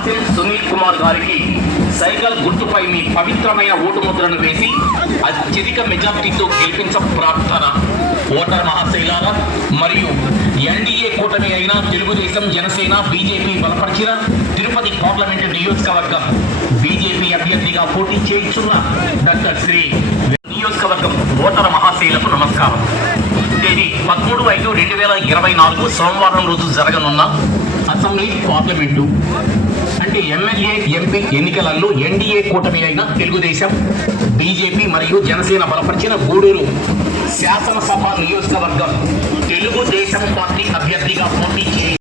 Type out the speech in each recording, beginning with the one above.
పాసిల్ సునీల్ కుమార్ గారికి సైకిల్ గుర్తుపై మీ పవిత్రమైన ఓటు ముద్రను వేసి అత్యధిక మెజార్టీతో గెలిపించ ప్రార్థన. ఓటర్ మహాశైలారా మరియు ఎన్డీఏ కూటమి అయిన తెలుగుదేశం, జనసేన, బీజేపీ బలపరిచిన తిరుపతి పార్లమెంటు నియోజకవర్గం బీజేపీ అభ్యర్థిగా పోటీ చేయించున్న డాక్టర్ శ్రీ నియోజకవర్గం ఓటర్ మహాశైలకు నమస్కారం. తేదీ 13/5/2024 సోమవారం రోజు జరగనున్న అసెంబ్లీ, పార్లమెంటు అంటే ఎమ్మెల్యే, ఎంపీ ఎన్నికలలో ఎన్డీఏ కూటమి అయిన తెలుగుదేశం, బీజేపీ మరియు జనసేన బలపరిచిన గూడూరు శాసనసభ నియోజకవర్గం తెలుగుదేశం పార్టీ అభ్యర్థిగా పోటీ చేయి.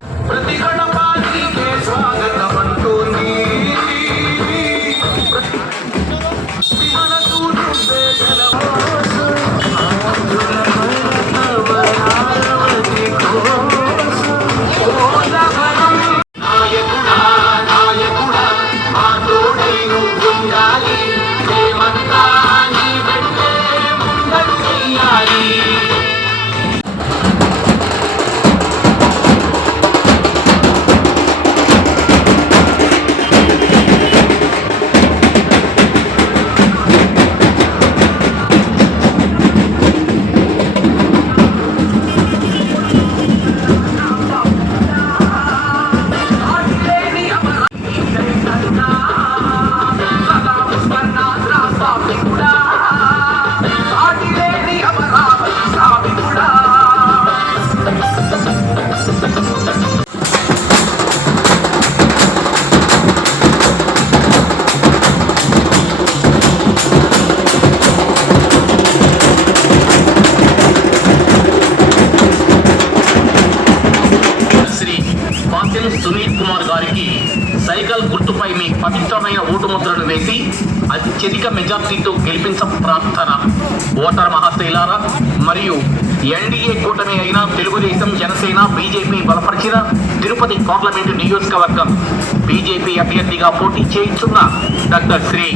సునీల్ కుమార్ గారికి సైకిల్ గుర్తుపై మీ పవిత్రమైన ఓటు ముద్రను వేసి అత్యధిక మెజార్టీతో గెలిపించ ప్రార్థన. ఓటర్ మహాశైలారా మరియు ఎన్డీఏ కూటమి అయిన తెలుగుదేశం, జనసేన, బీజేపీ బలపరిచిన తిరుపతి పార్లమెంటు నియోజకవర్గం బీజేపీ అభ్యర్థిగా పోటీ చేయించున్న డాక్టర్ శ్రీ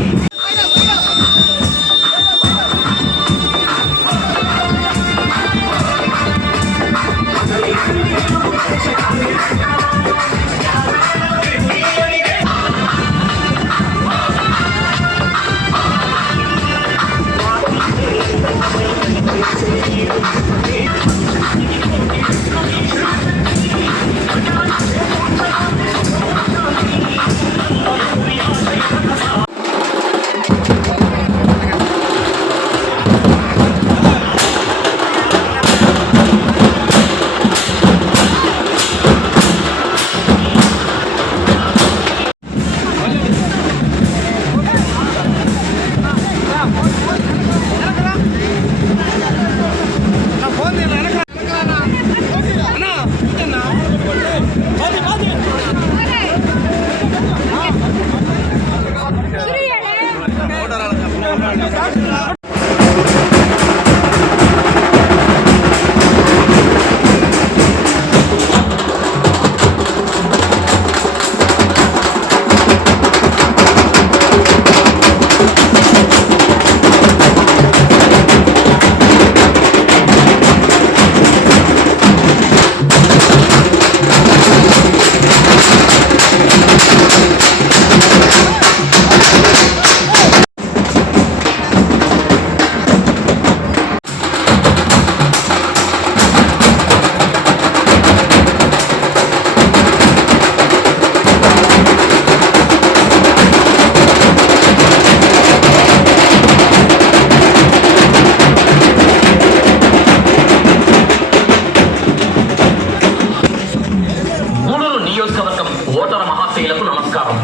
ఓటర్ మహాశైలకు నమస్కారం.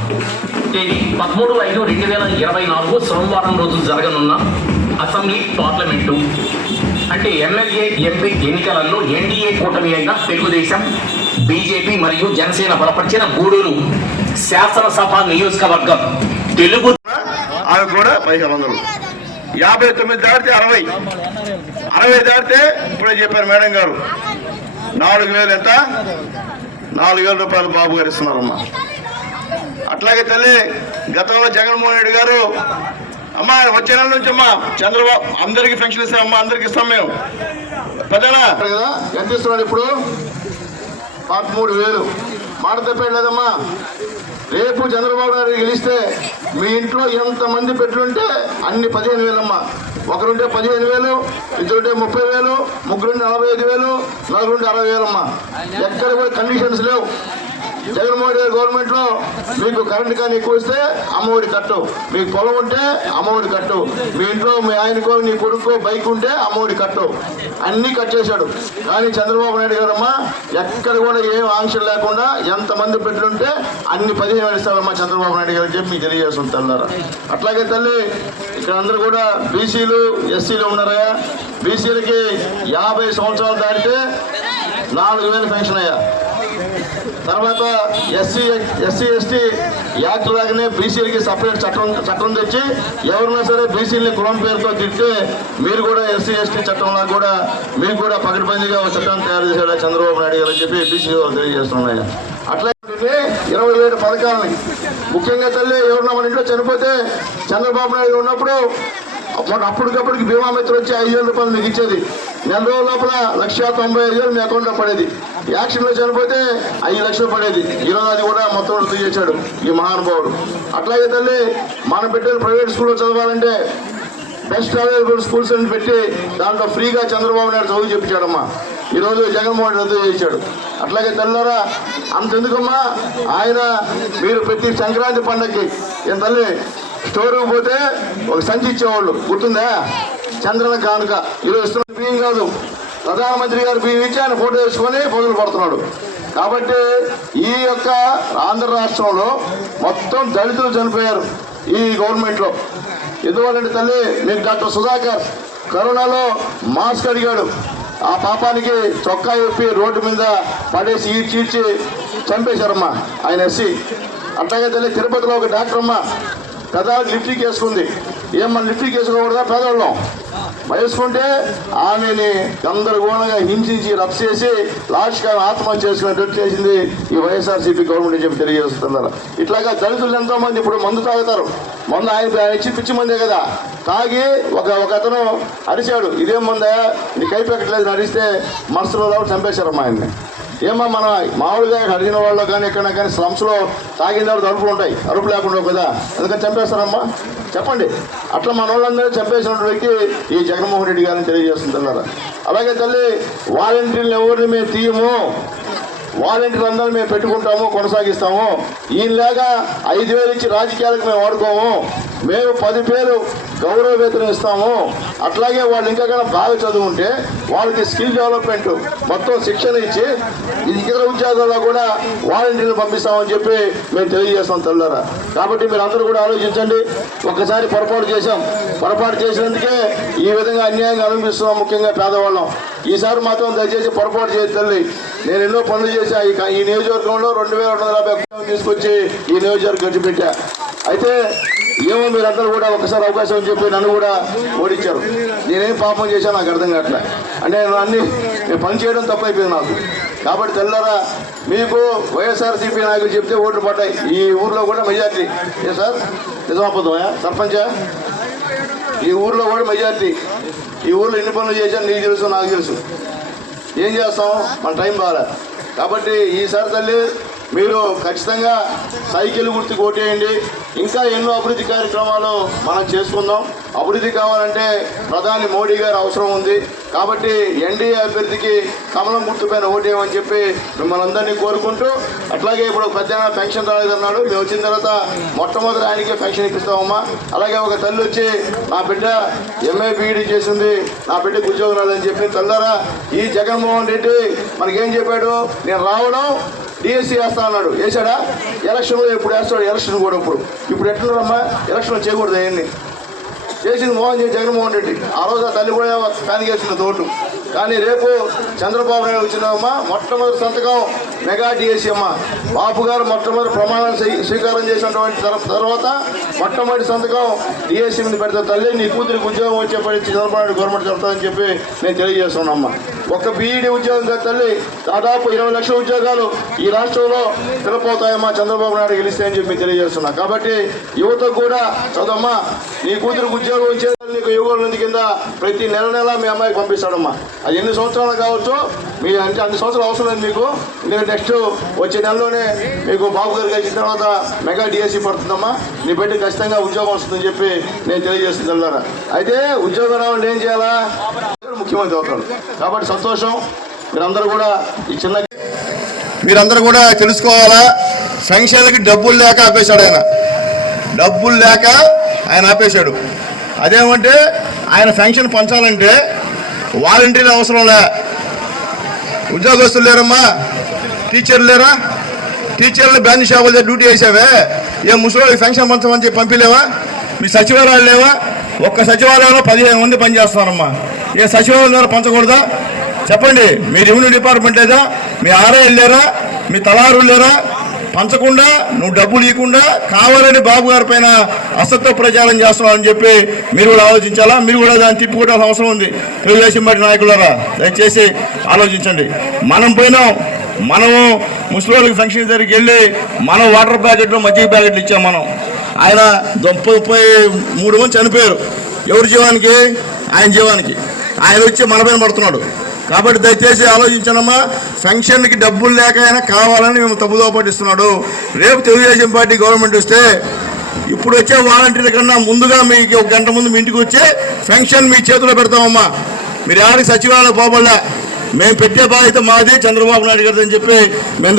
తేదీ 13/5/2024 సోమవారం రోజు జరగనున్న అసెంబ్లీ, పార్లమెంటు అంటే ఎమ్మెల్యే, ఎంపీ ఎన్నికలలో ఎన్డీఏ కూటమి అయిన తెలుగుదేశం, బీజేపీ మరియు జనసేన బలపరిచిన గూడూరు శాసనసభ నియోజకవర్గం తెలుగు ఆమె కూడా 59 దాటితే 60 దాటితే ఇప్పుడే చెప్పారు మేడం గారు 4,000 ఎంత 4,000 రూపాయలు బాబు గారు ఇస్తున్నారమ్మా. అట్లాగే తల్లి గతంలో జగన్మోహన్ రెడ్డి గారు అమ్మా వచ్చే నెల నుంచి అమ్మా చంద్రబాబు అందరికి పెన్షన్ ఇస్తామమ్మా, అందరికి ఇస్తాం మేము పెద్దనా కదా. ఎంత ఇస్తున్నాడు ఇప్పుడు 13,000 మాట తప్పేది లేదమ్మా. రేపు చంద్రబాబు నాయుడు గెలిస్తే మీ ఇంట్లో ఎంతమంది పెట్లుంటే అన్ని 15,000 అమ్మా. ఒకరుంటే 15,000, ఇద్దరుంటే 30,000, ముగ్గురుంటే 45,000, నలుగురుంటే 60,000 అమ్మా. ఎక్కడ కూడా కండిషన్స్ లేవు. జగన్మోహన్ రెడ్డి గవర్నమెంట్ లో మీకు కరెంట్ కానీ ఎక్కువ ఇస్తే అమ్మఒడి కట్టు, మీకు పొలం ఉంటే అమ్మఒడి కట్టు, మీ ఇంట్లో మీ ఆయనకో నీ కొడుకో బైక్ ఉంటే అమ్మఒడి కట్టు, అన్ని కట్ చేశాడు. కానీ చంద్రబాబు నాయుడు గారమ్మా ఎక్కడ కూడా ఏం ఆంక్షలు లేకుండా ఎంతమంది పెట్లుంటే అన్ని 15,000 ఇస్తారమ్మా చంద్రబాబు నాయుడు గారు చెప్పి మీకు తెలియజేస్తుంది తెల్లారా. అట్లాగే తల్లి ఇక్కడ అందరూ కూడా బీసీలు ఎస్సీలు ఉన్నారా? బీసీలకి 50 సంవత్సరాలు దాటితే 4,000 పెన్షన్ అయ్యా. తర్వాత ఎస్సీ ఎస్టీ యాక్ట్ లాగానే బీసీలకి సపరేట్ చట్టం తెచ్చి ఎవరైనా సరే బీసీలని కులం పేరుతో తిట్టే మీరు కూడా ఎస్సీ ఎస్టీ చట్టంలో కూడా మీకు కూడా పకడ్బందీగా ఒక చట్టం తయారు చేశాడు చంద్రబాబు నాయుడు గారు అని చెప్పి బీసీ వాళ్ళు తెలియజేస్తున్నాయి. అట్లా 27 పథకాలని ముఖ్యంగా తల్లి ఎవరన్నా మన ఇంట్లో చనిపోతే చంద్రబాబు నాయుడు ఉన్నప్పుడు అప్పటికప్పటికి బీమా మిత్రులు వచ్చి 5,000 రూపాయలు మీకు ఇచ్చేది. నెల రోజుల లోపల 1,95,000 మీ అకౌంట్లో పడేది. యాక్సిడెంట్లో చనిపోతే 5 లక్షలు పడేది. ఈరోజు అది కూడా మొత్తం రద్దు చేశాడు ఈ మహానుభావుడు. అట్లాగే తల్లి మన బిడ్డలు ప్రైవేట్ స్కూల్లో చదవాలంటే బెస్ట్ అవైలబుల్ స్కూల్స్ అని పెట్టి దాంట్లో ఫ్రీగా చంద్రబాబు నాయుడు చదువు చెప్పించాడమ్మా. ఈరోజు జగన్మోహన్ రెడ్డి రద్దు చేశాడు. అట్లాగే తెల్లారా అంతెందుకమ్మా ఆయన మీరు ప్రతి సంక్రాంతి పండగకి ఏం తల్లి స్టోర్కి పోతే ఒక సంచి ఇచ్చేవాళ్ళు గుర్తుందా? చంద్రన కానుక. ఈరోజు ఇస్తున్న బియ్యం కాదు, ప్రధానమంత్రి గారు బియ్యం ఇచ్చి ఆయన ఫోటో వేసుకొని పొదులు పడుతున్నాడు. కాబట్టి ఈ యొక్క ఆంధ్ర రాష్ట్రంలో మొత్తం దళితులు చనిపోయారు ఈ గవర్నమెంట్లో. ఎందువల్లంటే తల్లి మీకు డాక్టర్ సుధాకర్ కరోనాలో మాస్క్ అడిగాడు, ఆ పాపానికి చొక్కా చెప్పి రోడ్డు మీద పడేసి ఈడ్చి చంపేశారమ్మా ఆయన ఎస్సీ. అట్లాగే తల్లి తిరుపతిలో ఒక డాక్టర్ అమ్మ పెదాలకు లిఫ్టిక్ వేసుకుంది. ఏమన్నా లిఫ్టిక్ వేసుకోకూడదా పేదవాళ్ళం? వేసుకుంటే ఆమెని గందరగోళంగా హింసించి రద్దు చేసి లాస్ట్గా ఆత్మహత్య చేసుకునేటట్టు చేసింది ఈ వైఎస్ఆర్సీపీ గవర్నమెంట్ అని చెప్పి తెలియజేస్తున్నారు. ఇట్లాగా దళితులు ఎంతో మంది ఇప్పుడు మందు తాగుతారు. మందు ఆయన ఇచ్చి పిచ్చి మందే కదా తాగి ఒక అతను అరిచాడు, ఇదేం మందా నీకు అయిపోయట్లేదు అరిస్తే మనసులో చంపేశారమ్మా ఆయన్ని. ఏమో మన మామూలుగా అడిగిన వాళ్ళు కానీ ఎక్కడైనా కానీ స్లమ్స్లో తాగిన తర్వాత అరుపులు ఉంటాయి, అరుపు లేకుండా కదా, అందుకని చంపేస్తారమ్మా చెప్పండి. అట్లా మన వాళ్ళందరూ చంపేసిన వ్యక్తి ఈ జగన్మోహన్ రెడ్డి గారిని తెలియజేస్తున్నారు. అలాగే తల్లి వాలంటీర్లు ఎవరిని మేము తీయము, వాలంటీర్లు అందరూ మేము పెట్టుకుంటాము కొనసాగిస్తాము. ఈయనలాగా 5,000 ఇచ్చి రాజకీయాలకు మేము వాడుకోము, మేము 10,000 గౌరవ వేతనం ఇస్తాము. అట్లాగే వాళ్ళు ఇంకా బాగా చదువుంటే వాళ్ళకి స్కిల్ డెవలప్మెంట్ మొత్తం శిక్షణ ఇచ్చి ఇతర ఉద్యోగాల్లో కూడా వాలంటీర్లు పంపిస్తామని చెప్పి మేము తెలియజేస్తాం తల్లారా. కాబట్టి మీరు అందరూ కూడా ఆలోచించండి. ఒక్కసారి పొరపాటు చేశాం, పొరపాటు చేసినందుకే ఈ విధంగా అన్యాయంగా అనిపిస్తున్నాం, ముఖ్యంగా పేదవాళ్ళం. ఈసారి మాత్రం దయచేసి పొరపాటు చేయదు తల్లి. నేను ఎన్నో పనులు చేశా ఈ నియోజకవర్గంలో 2,250 తీసుకొచ్చి ఈ నియోజకవర్గం గడిచి పెట్టా. అయితే ఏమో మీరందరూ కూడా ఒకసారి అవకాశం అని చెప్పి నన్ను కూడా ఓడించారు. నేనేం పాపం చేశాను నాకు అర్థం కావట్లే. అంటే నేను పని చేయడం తప్పైపోయింది నాకు. కాబట్టి తెల్లారా మీకు వైఎస్ఆర్సీపీ నాయకులు చెప్తే ఓట్లు పడ్డాయి. ఈ ఊర్లో కూడా మెజార్టీ ఏ సార్ నిజామాబాద్ సర్పంచా? ఈ ఊర్లో కూడా మెజార్టీ. ఈ ఊర్లో ఎన్ని పనులు చేశాను నీకు తెలుసు నాకు తెలుసు. ఏం చేస్తాం, మన టైం బాగా. కాబట్టి ఈసారి తల్లి మీరు ఖచ్చితంగా సైకిల్ గుర్తుకు ఓటేయండి. ఇంకా ఎన్నో అభివృద్ధి కార్యక్రమాలు మనం చేసుకుందాం. అభివృద్ధి కావాలంటే ప్రధాని మోడీ గారు అవసరం ఉంది. కాబట్టి ఎన్డీఏ అభ్యర్థికి కమలం గుర్తుపైన ఓటేయమని చెప్పి మిమ్మల్ని అందరినీ కోరుకుంటూ, అట్లాగే ఇప్పుడు పెద్ద పెన్షన్ రాలేదన్నాడు, మేము వచ్చిన తర్వాత మొట్టమొదటి ఆయనకే పెన్షన్ ఇప్పిస్తామమ్మా. అలాగే ఒక తల్లి వచ్చి నా బిడ్డ ఎంఏ బీఈడీ చేసింది, నా బిడ్డకు ఉద్యోగం రాలేదని చెప్పి తల్లారా ఈ జగన్మోహన్ రెడ్డి మనకేం చెప్పాడు, నేను రావడం డిఎస్సీ వేస్తా అన్నాడు. వేసాడా? ఎలక్షన్లో ఎప్పుడు వేస్తాడు? ఎలక్షన్ కూడా ఇప్పుడు ఎట్లున్నారమ్మా ఎలక్షన్లో చేయకూడదు. అవన్నీ చేసింది జగన్మోహన్ రెడ్డి. ఆ రోజు ఆ తల్లి కూడా ఫ్యాన్గేసిన తోటు. కానీ రేపు చంద్రబాబు నాయుడు వచ్చినామమ్మా మొట్టమొదటి సంతకం మెగా డిఎస్సీ అమ్మ. బాబు గారు మొట్టమొదటి ప్రమాణం స్వీకారం చేసినటువంటి తర్వాత మొట్టమొదటి సంతకం డిఎస్సీ మీద పెడతా తల్లి నీ కూతురికి ఉద్యోగం వచ్చే పడి చంద్రబాబు నాయుడు గవర్నమెంట్ చెప్తానని చెప్పి నేను తెలియజేస్తున్నామ్మా. ఒక బీఈడీ ఉద్యోగం కాదు తల్లి, దాదాపు 20 లక్షల ఉద్యోగాలు ఈ రాష్ట్రంలో పిలపోతాయమ్మా చంద్రబాబు నాయుడు గెలిస్తాయని చెప్పి తెలియజేస్తున్నా. కాబట్టి యువతకు కూడా చదవమ్మా, నీ కూతురికి ఉద్యోగం వచ్చే నీకు యువకుల కింద ప్రతి నెల మీ అమ్మాయికి పంపిస్తాడమ్మా. అది ఎన్ని సంవత్సరాలు కావచ్చు, మీ అంటే అన్ని సంవత్సరాలు అవసరం లేదు మీకు. ఎందుకంటే నెక్స్ట్ వచ్చే నెలలోనే మీకు బాబు గారు కలిసిన తర్వాత మెగా డిఎస్సి పడుతుందమ్మా, నీ బిడ్డ ఖచ్చితంగా ఉద్యోగం వస్తుందని చెప్పి నేను తెలియజేస్తున్నాను. అయితే ఉద్యోగం రావాలంటే ఏం చేయాలా? ముఖ్యమంత్రి అవుతాడు కాబట్టి సంతోషం. మీరందరూ కూడా ఈ చిన్న మీరందరూ కూడా తెలుసుకోవాలా, పెన్షన్లకి డబ్బులు లేక ఆపేశాడు ఆయన. డబ్బులు లేక ఆయన ఆపేశాడు. అదేమంటే ఆయన పెన్షన్ పంచాలంటే వాలంటీర్లు అవసరం లే. ఉద్యోగస్తులు లేరమ్మా, టీచర్లు లేరా? టీచర్లు బ్యాండ్ షాపుల దగ్గర డ్యూటీ చేసావే, ఏ ముసలి పెన్షన్ పంచమని చెప్పి పంపిలేవా? మీ సచివాలయాలు లేవా? ఒక్క సచివాలయంలో 15 మంది పనిచేస్తున్నారమ్మా. ఏ సచివాలయం ద్వారా పంచకూడదా? చెప్పండి. మీ రెవెన్యూ డిపార్ట్మెంట్ లేదా? మీ ఆర్ఐలు లేరా? మీ తలారులు లేరా? పంచకుండా నువ్వు డబ్బులు ఇవ్వకుండా కావాలని బాబు గారి పైన అసత్వ ప్రచారం చేస్తున్నావు చెప్పి మీరు కూడా ఆలోచించాలా. మీరు కూడా దాన్ని తిప్పుకోవాల్సిన అవసరం ఉంది. తెలుగుదేశం పార్టీ నాయకులారా దయచేసి ఆలోచించండి. మనం పోయినాం, మనము ముస్లింలకు ఫంక్షన్ దగ్గరికి వెళ్ళి మనం వాటర్ ప్యాకెట్లు మజ్జిగ ప్యాకెట్లు ఇచ్చాం. మనం ఆయన 33 మంది చనిపోయారు. ఎవరి జీవానికి? ఆయన జీవానికి. ఆయన వచ్చి మన పైన పడుతున్నాడు. కాబట్టి దయచేసి ఆలోచించనమ్మా. పెన్షన్కి డబ్బులు లేక అయినా కావాలని మేము తప్పుదో పట్టిస్తున్నాడు. రేపు తెలుగుదేశం పార్టీ గవర్నమెంట్ వస్తే ఇప్పుడు వచ్చే వాలంటీర్ల కన్నా ముందుగా మీకు 1 గంట ముందు మీ ఇంటికి వచ్చే పెన్షన్ మీ చేతిలో పెడతామమ్మా. మీరు ఎవరికి సచివాలయం పోబడలే. మేము పెట్టే బాధ్యత మాది, చంద్రబాబు నాయుడు గారిని చెప్పి మేము